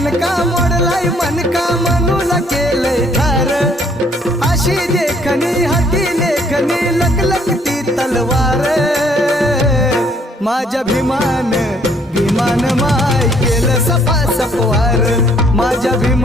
ठणका मोडलाय मनका म्हणून केलंय ठार अशी देखणी हाती लेखनी लकलकती तलवार माझ्या भीमान भीमान माय केलं सपा सपवार माझ्या भीमान